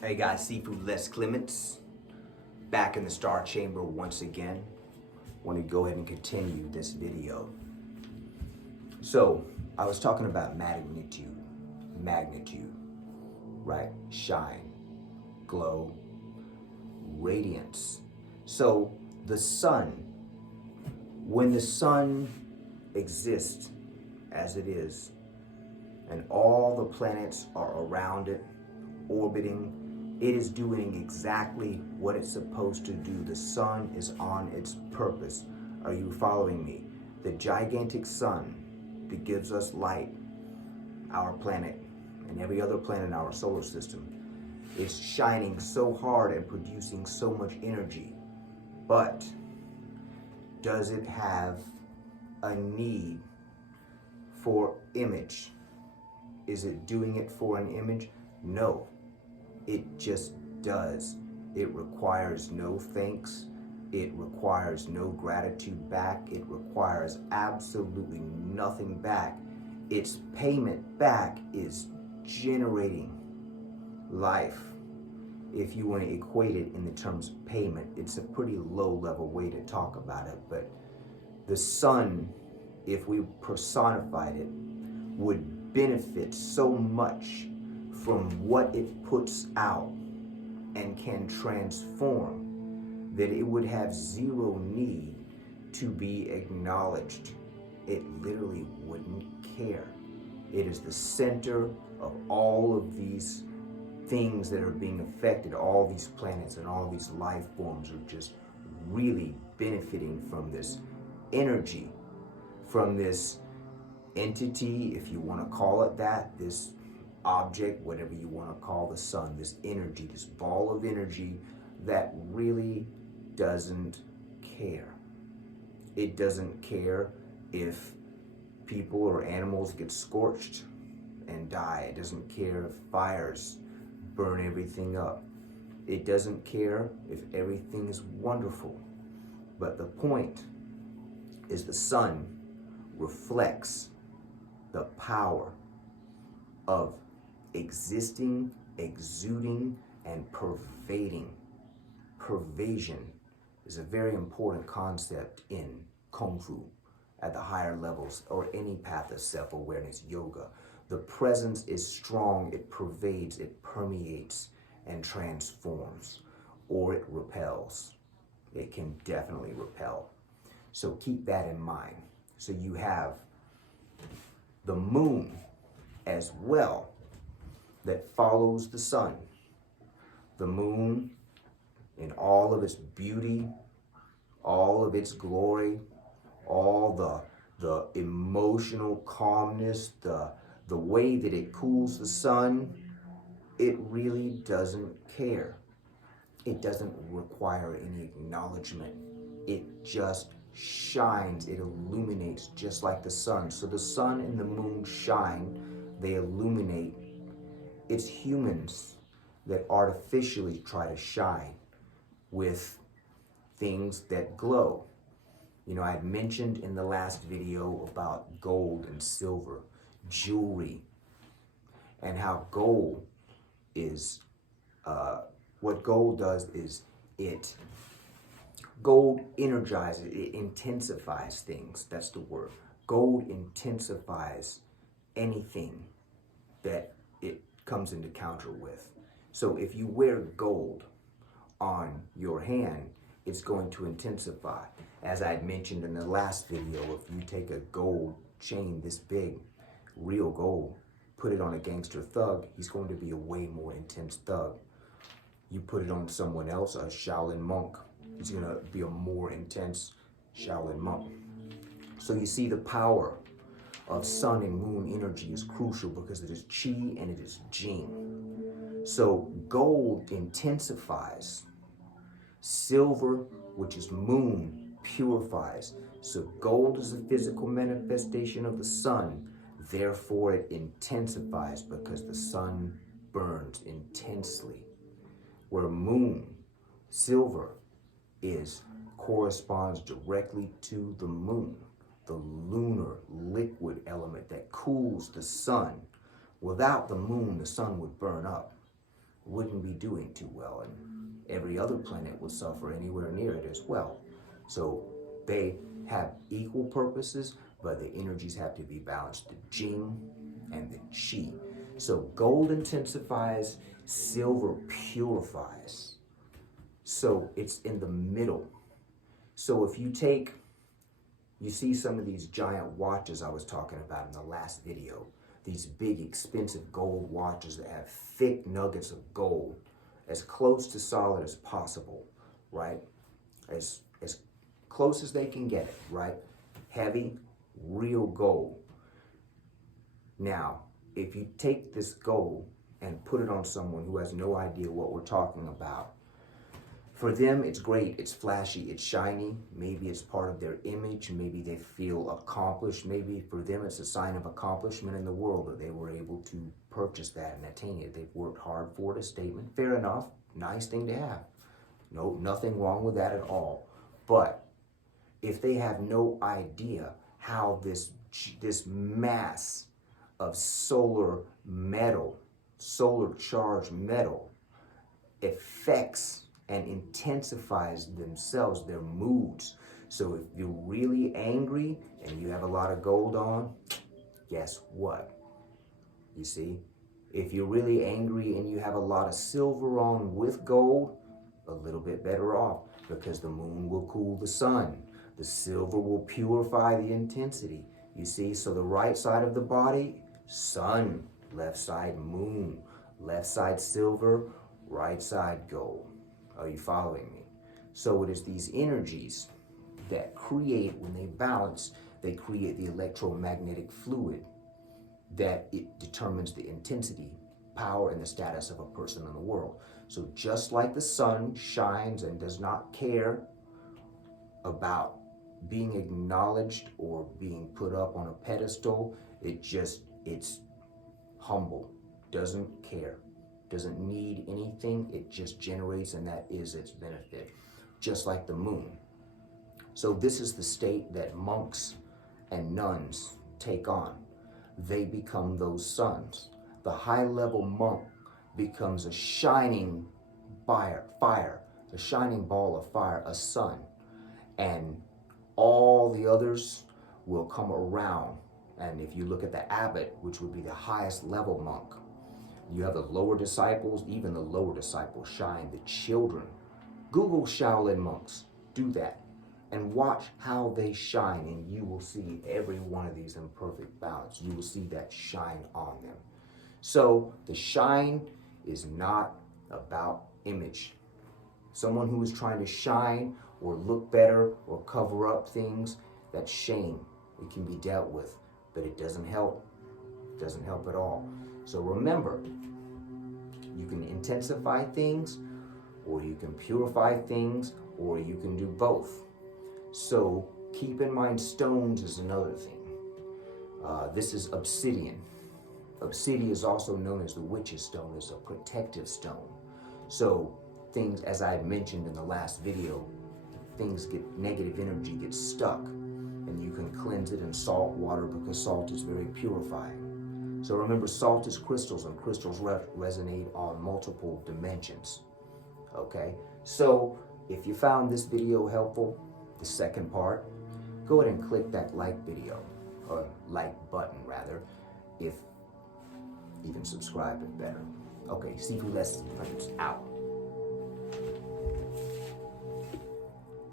Hey guys, Seafood Les Clements, back in the Star Chamber once again. Want to go ahead and continue this video. So, I was talking about magnitude, right? Shine, glow, radiance. So, the sun, when the sun exists as it is, and all the planets are around it, orbiting, it is doing exactly what it's supposed to do. The sun is on its purpose. Are you following me? The gigantic sun that gives us light, our planet, and every other planet in our solar system, is shining so hard and producing so much energy. But does it have a need for image? Is it doing it for an image? No. It just does. It requires no thanks. It requires no gratitude back. It requires absolutely nothing back. Its payment back is generating life. If you want to equate it in the terms of payment, it's a pretty low level way to talk about it. But the sun, if we personified it, would benefit so much from what it puts out and can transform that it would have zero need to be acknowledged. It literally wouldn't care. It is the center of all of these things that are being affected. All these planets and all these life forms are just really benefiting from this energy, from this entity, if you want to call it that, this object, whatever you want to call the sun, this energy, this ball of energy that really doesn't care. It doesn't care if people or animals get scorched and die. It doesn't care if fires burn everything up. It doesn't care if everything is wonderful. But the point is the sun reflects the power of existing, exuding, and pervading. Pervasion is a very important concept in Kung Fu at the higher levels, or any path of self-awareness, yoga. The presence is strong, it pervades, it permeates, and transforms, or it repels. It can definitely repel. So keep that in mind. So you have the moon as well that follows the sun. The moon in all of its beauty, all of its glory, all the emotional calmness, the way that it cools the sun, it really doesn't care. It doesn't require any acknowledgement. It just shines, it illuminates just like the sun. So the sun and the moon shine, they illuminate. It's humans that artificially try to shine with things that glow. You know, I had mentioned in the last video about gold and silver, jewelry, and how gold is, what gold does is gold energizes, it intensifies things. That's the word. Gold intensifies anything that it comes into encounter with. So if you wear gold on your hand, it's going to intensify. As I had mentioned in the last video, if you take a gold chain this big, real gold, put it on a gangster thug, he's going to be a way more intense thug. You put it on someone else, a Shaolin monk, he's going to be a more intense Shaolin monk. So you see, the power of sun and moon energy is crucial because it is qi and it is jing. So gold intensifies. Silver, which is moon, purifies. So gold is a physical manifestation of the sun. Therefore, it intensifies because the sun burns intensely. Where moon, silver, corresponds directly to the moon, the lunar liquid element that cools the sun. Without the moon, the sun would burn up. wouldn't be doing too well, and every other planet would suffer anywhere near it as well. So they have equal purposes, but the energies have to be balanced, the Jing and the Qi. So gold intensifies, silver purifies. So it's in the middle. So if you see some of these giant watches I was talking about in the last video, these big expensive gold watches that have thick nuggets of gold, as close to solid as possible, right? As close as they can get it, right? Heavy, real gold. Now, if you take this gold and put it on someone who has no idea what we're talking about, for them, it's great, it's flashy, it's shiny. Maybe it's part of their image. Maybe they feel accomplished. Maybe for them, it's a sign of accomplishment in the world that they were able to purchase that and attain it. They've worked hard for it, a statement. Fair enough, nice thing to have. No, nothing wrong with that at all. But if they have no idea how this mass of solar charged metal affects and intensifies themselves, their moods. So if you're really angry and you have a lot of gold on, guess what? You see, if you're really angry and you have a lot of silver on with gold, a little bit better off, because the moon will cool the sun. The silver will purify the intensity. You see, so the right side of the body, sun, left side moon, left side silver, right side gold. Are you following me? So it is these energies that create, when they balance, they create the electromagnetic fluid that it determines the intensity, power, and the status of a person in the world. So just like the sun shines and does not care about being acknowledged or being put up on a pedestal, it's humble, doesn't care, doesn't need anything, it just generates, and that is its benefit, just like the moon. So this is the state that monks and nuns take on. They become those suns. The high-level monk becomes a shining fire, a shining ball of fire, a sun, and all the others will come around. And if you look at the abbot, which would be the highest level monk, you have the lower disciples. Even the lower disciples shine. The children. Google Shaolin monks. Do that. And watch how they shine. And you will see every one of these in perfect balance. You will see that shine on them. So the shine is not about image. Someone who is trying to shine or look better or cover up things, that's shame. It can be dealt with, but it doesn't help. It doesn't help at all. So remember, you can intensify things, or you can purify things, or you can do both. So keep in mind, stones is another thing. This is obsidian. Obsidian is also known as the witch's stone, is a protective stone. So things, as I mentioned in the last video, negative energy gets stuck, and you can cleanse it in salt water, because salt is very purifying. So remember, salt is crystals, and crystals resonate on multiple dimensions. Okay, so if you found this video helpful, the second part, go ahead and click that like video, or like button rather, if even subscribe is better. Okay, see you lessons, friends, out.